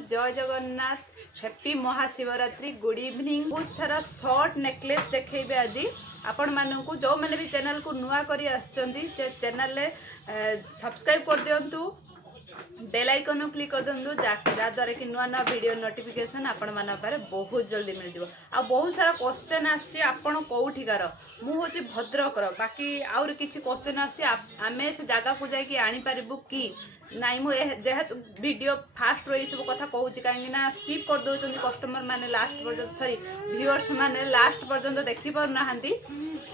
जय Jagannath happy Mahashivratri good evening. बहुत सारा शॉर्ट नेकलेस देखेबे आज आपण मानू जो मैंने भी चैनल को नुआ करी आछंती चैनल सब्सक्राइब कर दियंतु बेल आइकन क्लिक कर दियंतु जहाँद्वारा कि नुआ नुआ वीडियो नोटिफिकेशन आपण मान पारे बहुत जल्दी मिल जाव। आ बहुत सारा क्वेश्चन आछी आपण कोठिकार मु होची भद्रकर बाकी आउर किछि क्वेश्चन आछी आमे से जगह को जाई कि आनी पारिबु कि नाई मु जेहेतु वीडियो फास्ट रही सब कथा कहूँ कहीं स्किप कर दौरान कस्टमर माने लास्ट पर्यंत सॉरी व्यूअर्स माने लास्ट पर्यंत देखी पार ना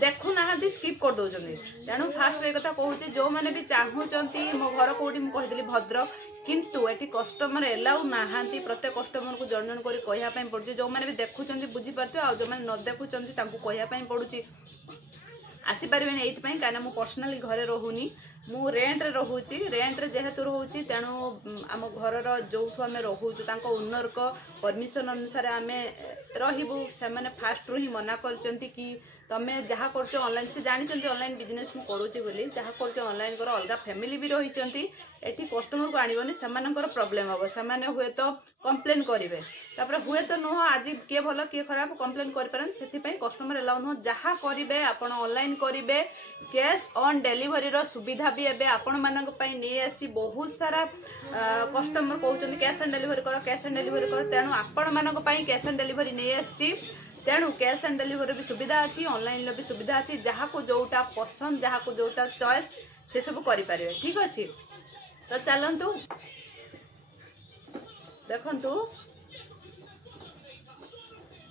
देखु ना स्किप कर दौरान तेणु फास्ट रही कथा कहूँ जो मैंने भी चाहूँगी मो घर कौटी मुझे भद्रक किंतु एटी कस्टमर एलाउ ना प्रत्येक कस्टमर को जन जन कर कहवाई पड़ुଛି जो मैंने भी देखुं बुझीपारे आ जो मैंने न देखुं कहवाई पड़ुଛି आसीपारे ये कहीं मु पर्सनाली घरे रोनी मु रेंट रे रोची रेंट रे जेहेतु रोची तेणु आम घर जो आम रोचु ओनर को परमिशन अनुसार आम रहीबू से मैंने फास्ट रू ही मना कर कि तमें जहाँ कर ऑनलाइन से जानते ऑनलाइन बिजनेस मु करुँची बोली जहाँ कर ऑनलाइन कर अलग फैमिली भी रही एटी कस्टमर को आनबनी से प्रॉब्लम हम से हुए तो कंप्लेन करेंगे तापर हुए तो नुह आज किए भल किए खराब कंप्लेन करें से कस्टमर एलाउ नुह जहाँ करेंगे आपण ऑनलाइन करेंगे कैश ऑन डिलीवरी रो सुविधा भी एबे आपण मानक पई नहीं आसी बहुत सारा कस्टमर कहते कैश ऑन डिलीवरी कर कैश ऑन डिलीवरी कर तेणु आपण मानक पई कैश ऑन डिलीवरी नहीं आसी तेणु कैश ऑन डिलीवरी भी सुविधा अच्छी ऑनलाइन भी सुविधा अच्छी जहाँ को जोटा पसंद जहाँ को जोटा चॉइस से सब करें ठीक अच्छे तो चलतु देखु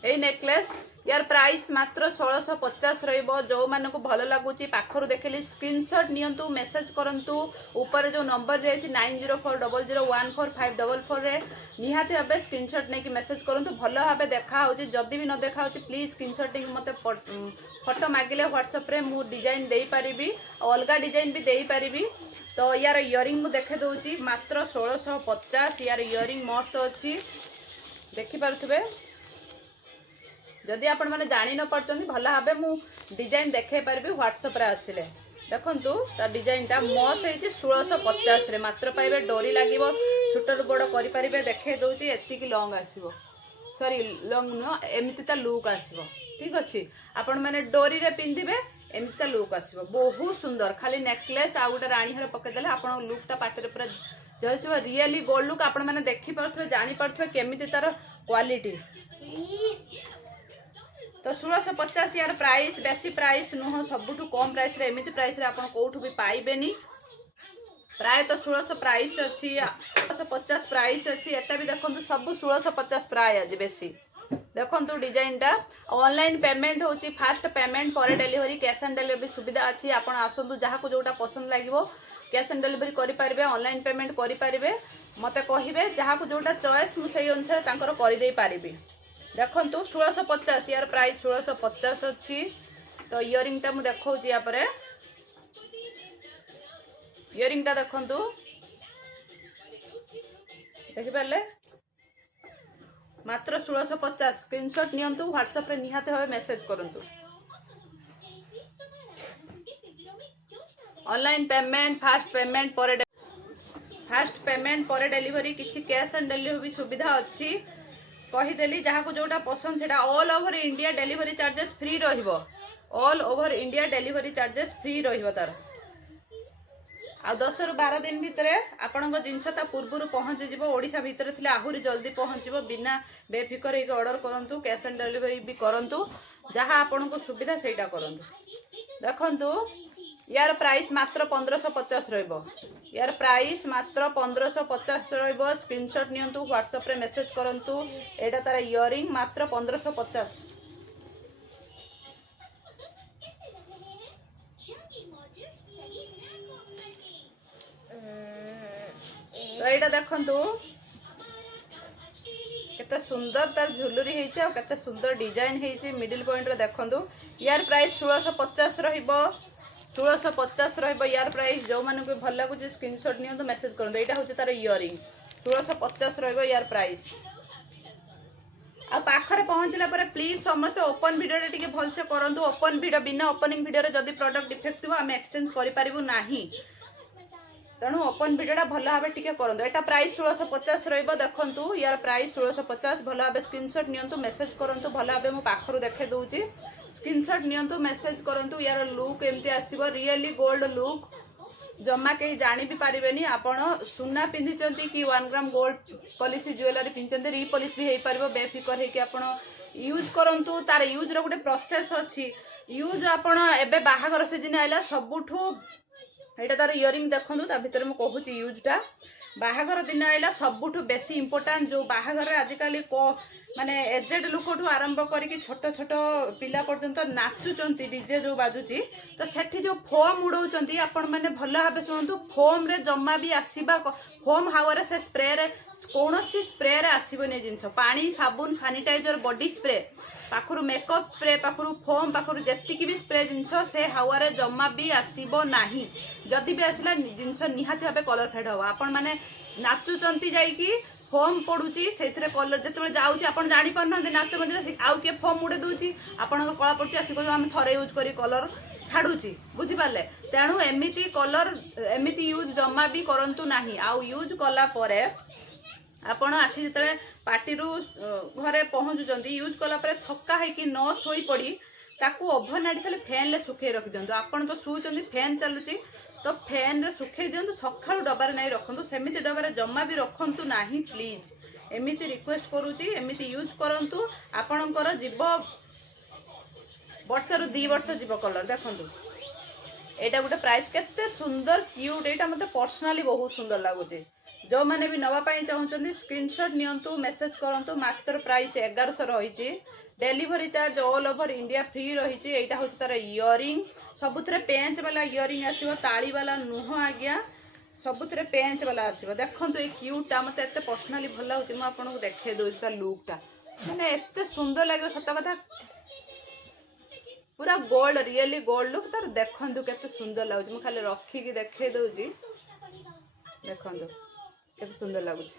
ये नेकलेस यार प्राइस मात्र 1650 रहिबो जो माने को भल लागुची पाखरु देखली स्क्रीनशॉट नियंतु मेसेज करंतु ऊपर जो नंबर जायछि 9040014544 रे निहाते हबे स्क्रीनशॉट नै कि मेसेज करंतु भल भाबे देखा होची जदी भी न देखा होची प्लीज स्क्रीनशॉट नै मते फोटो मागिले व्हाट्सएप रे मु डिजाइन देई परिबी अलगा डिजाइन भी देई परिबी। तो यार इयरिंग मु देखे दोची मात्र 1650 यार इयरिंग मस्त अछि देखि पारुथबे जदि आपण मैंने जानी न पार्टी भल भाव मु डिजाइन देखे पारि व्हाट्सएप रे आसिले देखंतु ता डिजाइन टा मत है 1650 रे मात्र पाइबे डोरी लगे छोटर बड़ करें देखे दौची एतिक लंग आसो सॉरी लंग नुह एमती लुक आसो ठीक अच्छे आपण मैंने डोरी रे पिंधिबे एमती लुक आसो बहुत सुंदर खाली नेकलेस आ गोटे राणी हर पकईदे आप लुकटा पाटे पूरा जैसे रियली गोल्ड लुक आपण मैंने देखिपे जानीपे केमी तार क्वालिटी। तो 1650 यार प्राइस बेसी प्राइस नुह सबुठ कम प्राइस रे एमिति प्राइस रे आपण कोठु भी पाइबेनी प्राय तो 1600 प्राइस अच्छी 1650 प्राइस अच्छी एटा भी देखंतु सब 1650 प्राय आज बेसी देखंतु डिजाइन टा ऑनलाइन पेमेंट होची फास्ट पेमेंट पर डिलीवरी कैश ऑन डिलीवरी सुविधा अच्छी आपण आसंतु जहाँ को जोटा पसंद लागिवो कैश ऑन डिलीवरी करि पारिबे ऑनलाइन पेमेंट करि पारिबे मते कहिबे जहाँ को जोटा चॉइस मु सेही अनुसार तांकर करि देई पारिबे देखंतु 1650 यार प्राइस 1650 अच्छी। तो इयरिंग टा मु देखौची या परे इयरिंग टा देखंतु देखि पाले मात्र 1650 स्क्रीनशॉट नियंतु व्हाट्सएप रे निहाते होवे मेसेज करंतु ऑनलाइन पेमेंट फास्ट पेमेंट पर डिलीवरी किछि कैश ऑन डिलीवरी सुविधा अच्छी कहीदेली जहाँ को जोटा पसंद से all over India delivery charges free रहिबो all over India delivery charges free रहिबो तार आ 10 रु 12 दिन भितर आपण जिनस पूर्व पहुँच जीवो ओडिशा भितर थिले आहुरी जल्दी पहुँचो बिना बेफिकर होकर ऑर्डर करंतु कैश ऑन डिलीवरी भी करंतु जहाँ आपण को सुविधा सेटा करंतु देखंतु यार प्राइस मात्र 1550 रहिबो यार प्राइस मात्र 1550 रहिबो स्क्रीनशॉट नियंतु व्हाट्सएप रे मेसेज करंतु एटा तार इयरिंग मात्र 1550 तो एटा देखंतु केते सुंदर तार झुलुरी हेछि आ केते सुंदर डिजाइन हेछि मिडिल पॉइंट रे देखंतु यार प्राइस 1650 रहिबो 1650 रहिबो यार प्राइस जो माने को भल लागुची स्क्रीनशॉट नियंतु मेसेज करंतु एटा होछि तार इयरिंग 1650 रहिबो यार प्राइस आ पाखरे पहुँचला पर प्लीज समस्त ओपन वीडियो रे टिके भल से करंतु ओपन वीडियो बिना ओपनिंग वीडियो रे जदी प्रोडक्ट डिफेक्ट थिबो हम एक्सचेंज करि परिबु नाही तेणु ओपन भिडियोटा भल भाव टी करूँ। यहाँ प्राइस 1650 रखु। यार प्राइस 1650 भल भाव स्क्रीनशॉट नियंतु मेसेज करूँ भल भाव मु पाखर देखे दूची स्क्रीनशॉट नियंतु मेसेज करूँ। यार लुक एमती आसो रियली गोल्ड लुक जमा कहीं जानी भी पारे आपण सुना पिंधि कि 1 ग्राम गोल्ड पॉलिसी ज्वेलरी पिंधि रिपॉलिश भी हो पार बेफिकर होकर यूज करूँ। तार यूज रोटे प्रोसेस अच्छी यूज आपण एबे बाहागर सीजन आइला सबुठू यहाँ तार इयरिंग देखूँ भितर मुझे यूजटा बाहागर दिन आइला सबुठू बेसी इंपोर्टाट जो बाहागर आजिकल माने एजेड लुक आरंभ करके छोट छोट पिला पर्यंत नाचुंट डीजे जो बाजुची तो सेठी जो फोम उड़ाऊँ आपण मैंने भल भाव शुणु फोम रे जमा भी आसवा फोम हावर से स्प्रे रे कौन स्प्रे रे आसबनी जिनस पानी साबुन सानिटाइजर बॉडी स्प्रे पाखरु मेकअप स्प्रे पाखरु फोम पाखरु जेतिकी भी स्प्रे जिनस से हावर जमा भी आसब नाही जदि भी आसला जिनस निहाती भाव कलर फेड हम आपण मैंने नाचुंट जाइकी फोम पड़ुची से कलर जो जाऊँगी आप जापर ना नाच मझे आउ किए फोम उड़े दूसरी आपण कला पड़ी आसिक आम थे यूज कर कलर छाड़ुची बुझिपारे तेणु एमती कलर एमती यूज जमा भी करूँ ना आउ यूज कलापर आपण आसी जो पार्टी घरे पहुँचुंट यूज कलापर थका है कि न शोई पड़ी ताकू ओभरनाइट खाली फैन ले सुखे रखी दिंतु आपण तो शुचंदी फैन चलुची तो फैन रे सुखे दिंतु सकाळु डबारे नहीं रखु सेमिति डबारे जमा भी रखु ना प्लीज एमिति रिक्वेस्ट करूची एमिति यूज करंतु आपणकर जीव वर्ष रु 2 वर्ष जीव कलर देखंतु एटा गोटे प्राइस केते सुंदर क्यूट एटा मते पर्सनली बहुत सुंदर लागुची जो मैंने भी नवा पाई चाहूँगी स्क्रीनशॉट नियंतु मेसेज करंतु मात्र प्राइस 1100 रही delivery charge all over India free रही यहाँ हूँ तार इयरिंग सबुथ पेंच वाला इयरिंग आसो ताली वाला नुह आज्ञा सबुथ पेंच वाला आसो देखो ये क्यूटा मत एत पर्सनाली भल लगे मुझे देखे दूसरी तार लुकटा मैंने एत सुंदर लगे सत कथा पूरा गोल्ड रियली गोल्ड लुक तार देखु केते सुंदर लगुच मुझे खाली रखिकी देखे दूसरी देखो केते सुंदर लगुच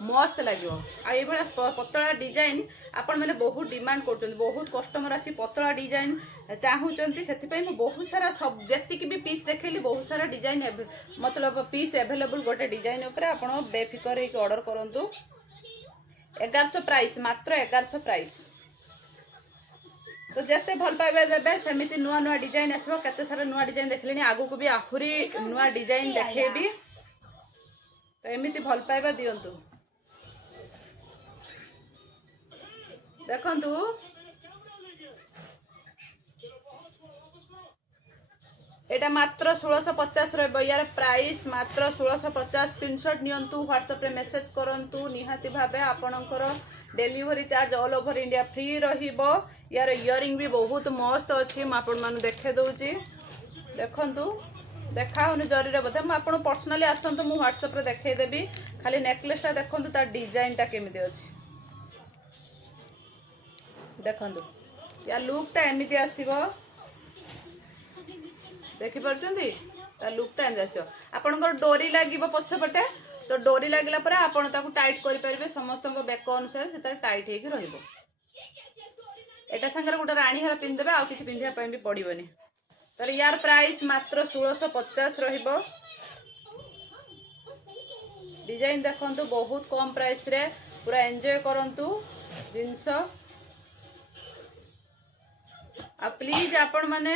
मस्त लगे आई पतला डिजाइन आपण मैंने बहुत डिमांड कर बहुत कस्टमर आसी पतला डिजाइन चाहूँगी से बहुत सारा सब जी भी पीस देखली बहुत सारा डिजाइन मतलब पीस एवेलेबल गोटे डिजाइन उपर आप बेफिकर होकर ऑर्डर करूँ 1100 प्राइस मात्र 1100 प्राइस तो जिते भल पाइबे देबे सेमिति नुआ नुआ डिजाइन आसो केते सारा नुआ डिजाइन देखले आगु को भी आहुरी नुआ डिजाइन देखेबी तो एमिति भल पाइबा दियंतु देखंतु एटा मात्र 1650 रहिबो यार प्राइस मात्र 1650 स्क्रीनशॉट नियंतु व्हाट्सएप रे मेसेज करंतु निहाती भाबे आपणकर delivery charge all over India free रहिबो यार इयरिंग भी बहुत मस्त अछि म आपन मानु देखे दउची देखंतु देखा होनी जरी रे बोधे म आपन पर्सनली आसंतु मु व्हाट्सएप रे देखे देबी खाली नेकलेस टा देखंतु तार डिजाइन टा केमिति अछि देखंतु या लुक टा एमिति आसीबो देखि परछंती ता लुक टा एमिति आसीबो आपनकर डोरी लागिबो पछपटे तो डोरी लगिला पर आपण ताकू टाइट करि परिबे समस्त बेक अनुसार से टाइट हेकि रहिबो एटा संगे गोटे रानी हार पिंधेबे आ किछि पिंधिया पय भी पड़िबोनी तर यार प्राइस मात्र 1650 रहिबो डिजाइन देखंतु बहुत कम प्राइस रे पूरा एन्जॉय करंतु जिंस आ प्लीज आपण माने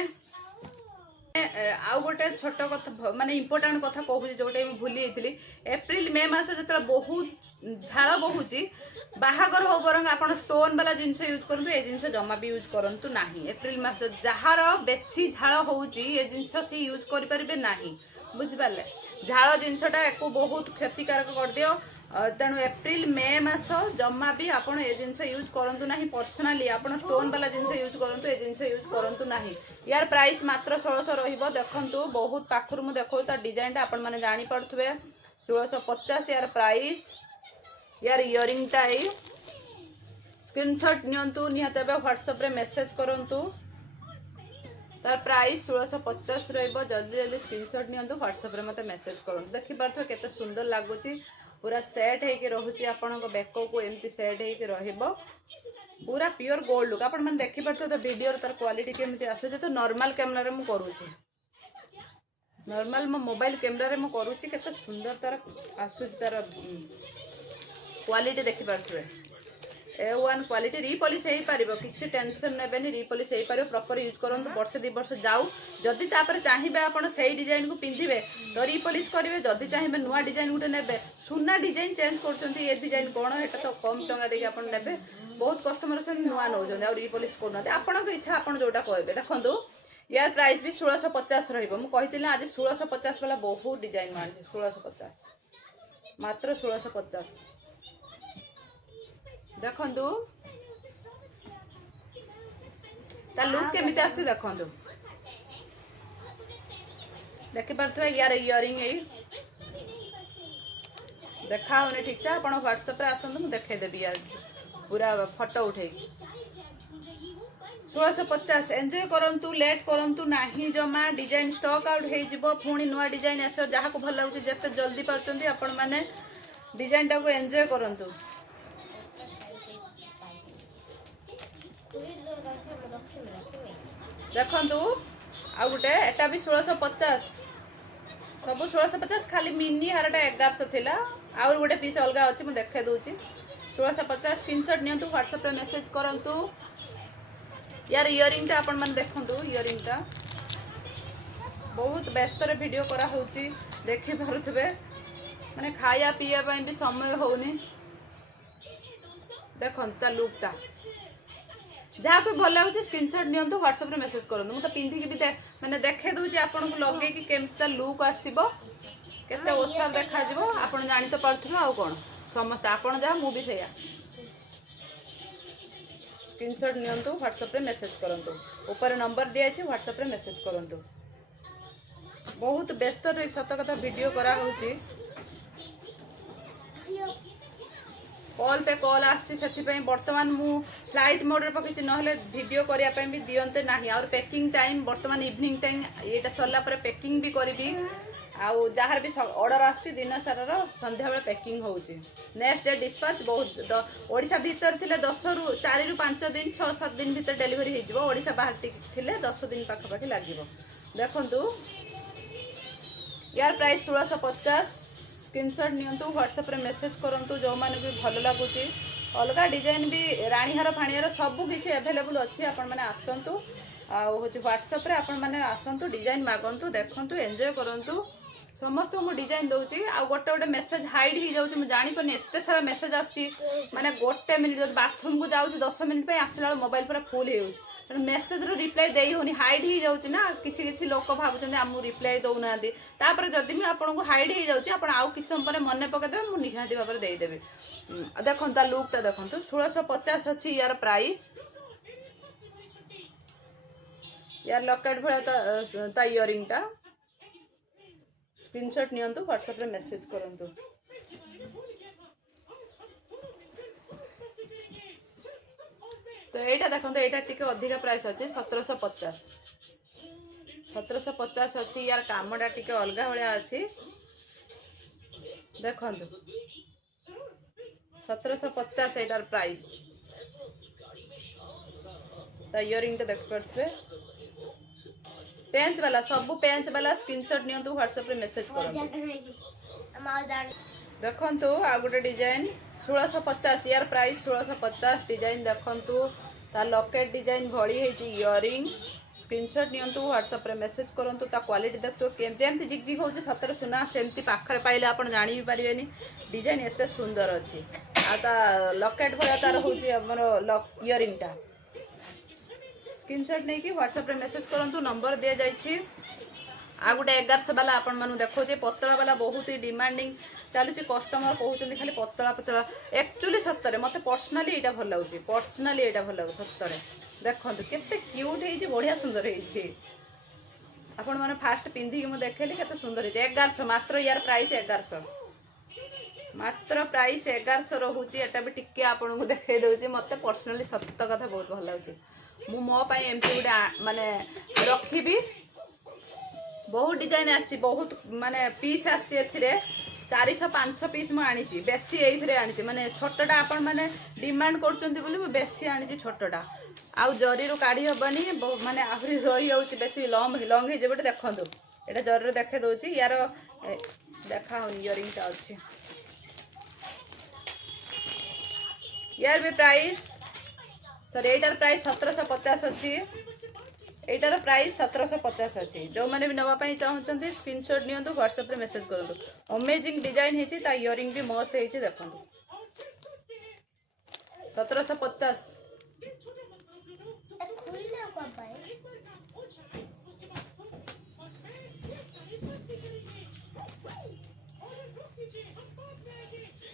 आउ गोटे छोट कथा माने इंपोर्टेंट कथा कहूँ जोटे भूली जाइली एप्रिल मे मास जो बहुत झाड़ बहुची बाहागर हो बरंग आपण स्टोन वाला जिनस यूज करूँ ये जिनस जमा भी यूज करूँ ना एप्रिल मास जार बेसी झाड़ होउची ये जिनस से यूज करें ना बुझिपारे झाड़ जिनसटा एक बहुत क्षतिकारक कर दियो तेणु एप्रिल मे मास जमा भी आपड़ ये जिनस यूज करूँ ना पर्सनाली आप स्टोन वाला जिनस यूज करूँ ये जिनस यूज करूँ ना यार प्राइस मात्र 1600 रहिबो देखंतु बहुत पाखर मु देखो तार डिजाइन टा आपण माने जानि पड़थुबे 1650 यार प्राइस यार इयरिंग टा ए स्क्रीनशॉट नियंतु निहाते व्हाट्सएप रे मेसेज करंतु तार प्राइस 1650 रहिबो जल्दी जल्दी स्क्रीनशॉट नियंतु व्हाट्सएप रे मते मेसेज करंतु देखि पारथो केते सुंदर लागुची पूरा सेट हेकि रहुची आपनको बेक को एमती सेट हेकि रहिबो पूरा प्योर गोल्ड लुक आपण मन देखि पारथो तो वीडियो तार क्वालिटी केमती आसो जे तो नॉर्मल कैमरा रे मु करूची नॉर्मल मो मोबाइल कैमरा रे मु करूची केते सुंदर तार आसुची तार क्वालिटी देखि पारथुवे A1 क्वालिटी रिपॉलिश हे पारिबो किछि टेंशन नेबेनी रिपॉलिश हे पारिबो प्रॉपर यूज करंतु वर्ष 2 वर्ष जाऊ जदि तापर चाहिबे आपण सेही डिजाइन को पिंधिबे तो रिपॉलिश करिवे जदि चाहिबे नुवा डिजाइन गुटे नेबे सुना डिजाइन चेंज करचंती ए डिजाइन कोन एटा तो कम टंगा देखि आपण नेबे बहुत कस्टमर छन नुवा नौ जंदे और रिपॉलिश करनते आपण के इच्छा आपण जोटा कहबे देखंतु यार प्राइस भी 1650 रहिबो मु कहितिले आज 1650 वाला बहुत डिजाइन मानछि 1650 मात्र 1650 देखंतु ता लुक केमिति आसु देखंतु देखि परथु यार इयरिंग ए देखाओने ठीक से आपण WhatsApp रे आसंतु मु देखाई देबी यार पूरा फोटो उठे 1650 एंजॉय करंतु लेट करंतु नाही जमा डिजाइन स्टॉक आउट हे जिवो पुणी नुवा डिजाइन आसो जहा को भल लागुची जते जल्दी पारचंती आपण माने डिजाइन टा को एंजॉय करंतु देखंतु आ गुटे एटा भी 1650 सब 1650 खाली मिनी हारटा 1100 थिला और गुटे पीस अलगा अछि मु देखे दोची 1650 स्क्रीनशॉट नियंतु WhatsApp रे मेसेज करंतु यार इयरिंग टा आपण मन देखंतु इयरिंग टा बहुत व्यस्त रे वीडियो करा होची देखि पारुथबे माने खाया पिया पई भी समय होउनी देखंता लुक टा जहाँ को भल लगे स्क्रीनशॉट नियंतु WhatsApp रे मेसेज करंतु मु तो पिंधिकी भी माने देखे दोची आपन को लगे कि केमता लुक आसीबो केते ओसार देखा जिवो आपन जानि तो पारथुबो आ कोन समस्त आपन जा मु भी सेया स्क्रीनशॉट नियंतु WhatsApp रे मेसेज करंतु ऊपर नंबर दिया छै WhatsApp रे मेसेज करंतु बहुत व्यस्त रे सत कथा वीडियो करा होची कॉल पे कॉल आछि सेति पई वर्तमान मु फ्लाइट मोड रे पकिछि नहले वीडियो करिया पई भी दियंते नाही और पैकिंग टाइम वर्तमान इवनिंग टाइम एटा सरला पर पैकिंग भी करबी आउ जहार भी ऑर्डर आछि दिन सारा रो संध्या बेले पैकिंग होउची नेक्स्ट डे डिस्पैच बहुत ओडिसा भीतर थिले 10 रु 4 रु 5 दिन 6-7 दिन भीतर डिलीवरी हे जिवो ओडिसा बाहर थिले 10 दिन पाखा पाखी लागिवो देखंतु यार प्राइस 1650 स्क्रीनशॉट नियंतु WhatsApp रे मेसेज करंतु जो माने भी भल लागुची अलगा डिजाइन भी राणीहार फाणीहार सब किछि अवेलेबल अछि आपण माने आसंतु आ होची WhatsApp रे आपण माने आसंतु डिजाइन मागंतु देखंतु एन्जॉय करंतु समस्त को डिजाइन दउची आ गोटे गोटे मेसेज हाइड ही जाउची मु जानि पने एत्ते सारा मेसेज आछी माने गोटे मिनिट जद बाथरूम को जाउची 10 मिनिट पे आसला मोबाइल पूरा फुल हे होउची मेसेज रो रिप्लाई देई होनी हाइड ही जाउची ना किछि किछि लोक भाबुचंदी हमु रिप्लाई दउ ना दी तापर जदी मी आपन को हाइड ही जाउची आपन आउ किछ हम पर मने पके देबे मु निहाती बाबर देई देबे देखन ता लुक ता देखन तो 1650 अछि यार प्राइस यार लॉकेट भळा ता इयरिंग टा स्क्रीनशॉट नियंतु WhatsApp रे मेसेज करंतु तो एटा देखंतु एटा टिके अधिका प्राइस अछि 1750 अछि यार कामडा टिके अलगा होया अछि देखंतु 1750 एटार प्राइस ता इयरिंग ता देख परथबे पेंच वाला सब पेंच वाला स्क्रीनशॉट नियंतु WhatsApp रे मेसेज करंतु देखंतु आ गुटे डिजाइन 1650 यार प्राइस 1650 डिजाइन देखंतु ता लॉकेट डिजाइन भड़ी हे जी इयरिंग स्क्रीनशॉट नियंतु WhatsApp रे मेसेज करंतु ता क्वालिटी देखतो केम जेमति जिग जिग होउछ सतर सुना सेमति पाखरे पाइले आपण जानि भी परिबेनी डिजाइन एते सुंदर अछि आ ता लॉकेट भड़ा तार होउछ हमर इयरिंग टा स्क्रीनशॉट नहीं कि WhatsApp रे मेसेज करंतु नंबर दिया जाई छी आ गुटे 1100 वाला आपण मानु देखो जे पतला वाला बहुत ही डिमांडिंग चालू छी कस्टमर कहउछन खाली पतला पतला एक्चुअली सत्तरे मते पर्सनली एटा भल लागुची पर्सनली एटा भल लागु सत्तरे देखंतु केते क्यूट हे जी बढ़िया सुंदर हे जी आपण माने फास्ट पिंधी कि मु देखेली केते सुंदर हे 1100 मात्र यार प्राइस 1100 मात्र प्राइस 1100 रहउची एटा भी टिके आपण को देखाई दउची मते पर्सनली सत्त कथा बहुत भल लागुची मु मो पाई एमटी गुडा माने रखिबी बहुत डिजाइन आछि बहुत माने पीस आछि एथिरे 400-500 पीस मु आनी छी बेसी एइथरे आनी छी माने छोटटा आपण माने डिमांड करचंती बोली मु बेसी आनी छी छोटटा आउ जरी रो काढी हबनी माने आहुरी रही होउची बेसी लॉन्ग हे जेबे देखंतु एटा जर देखे दौची यार देखा हो इयरिंगटा अच्छी यार भी प्राइस सॉरी एटार प्राइस 1750 अच्छी एटार प्राइस 1750 अच्छी जो मैंने भी नवापाई चाहते स्क्रीनशॉट नियंतु व्हाट्सएप रे मेसेज करूँ अमेजिंग डिजाइन होती इयरिंग भी मस्त होती देखो 1750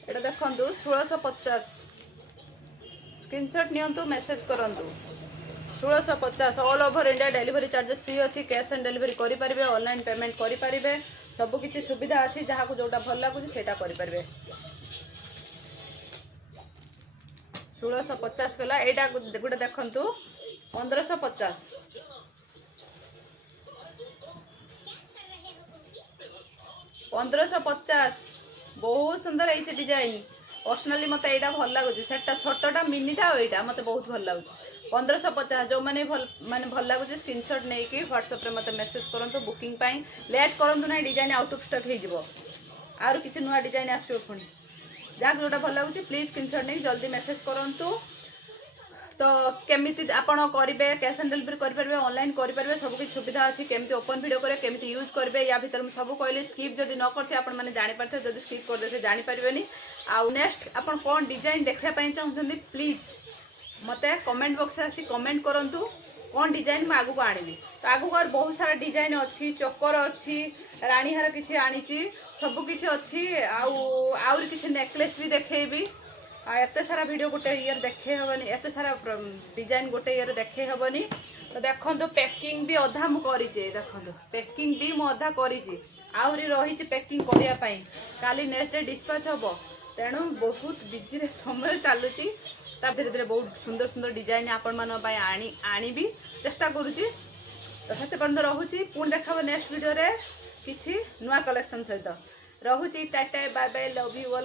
एटा देखु 1650 स्क्रीनशॉट नियंतु मेसेज करंतु 1650 all over India delivery charges free अच्छी कैश ऑन डिलीवरी करि परिबे ऑनलाइन पेमेंट करि परिबे सब किछि सुविधा अच्छी जहाँ को जोटा भल लागुछि सेटा करि परिबे 1650 कला एटा गोटे देखंतु 1550 1550 बहुत सुंदर है डिजाइन पर्सनाली मत यहाँ भल लगुच सेटा छोटा मिनिटा यहाँ मत बहुत भल लगुच 1550 जो मैंने माने भल लगुच स्क्रीनशॉट नहीं कि व्हाट्सएप रे मत मेसेज करंतु बुकिंग पाई लेट करंतु ना डिजाइन आउट ऑफ स्टॉक हो आर किसी नुआ डिजाइन आसो पुणी जहाँ जोटा भल लगुच प्लीज स्क्रीनशॉट नहीं जल्दी मेसेज करंतु तो केमिति आपण करेंगे कैश ऑन डिलीवरी करेंगे ऑनलाइन करेंगे सब कुछ सुविधा अच्छी केमिति ओपन वीडियो करेंगे केमिति यूज करेंगे या भीतर मुझे सब कहली स्किप जदि न करते आपण मैंने जानीपारे जब स्किप करदे जानीपारे आउ नेक्स्ट आपण कौन डिजाइन देखापी चाहते प्लीज मत कमेंट बॉक्स आसी कमेंट करूँ कौन डिजाइन मुझे आगू आनी तो आगू और बहुत सारा डिजाइन अच्छी चोकर अच्छी रानीहार किसी आनी सबकि अच्छी आउरी किसी नेकलेस भी देखेबी एत सारा वीडियो गोटे ईयर देखे हेनी एत सारा डिजाइन गोटे ईयर देखे हेनी तो देखो पैकिंग भी अधा मुझे देखो पैकिंग भी मुझे अधा करी रही पैकिंग करने काली नेक्स्ट डे डिस्पैच हम तेणु बहुत बिजी समय चलुची धीरे धीरे बहुत सुंदर सुंदर डिजाइन आपण मानी आनी चेष्टा करुँची तो से पर्यटन रोचे पुणी देखा नेक्स्ट वीडियो रे किसी नुआ कलेक्शन सहित रोचे tata bye bye love you all.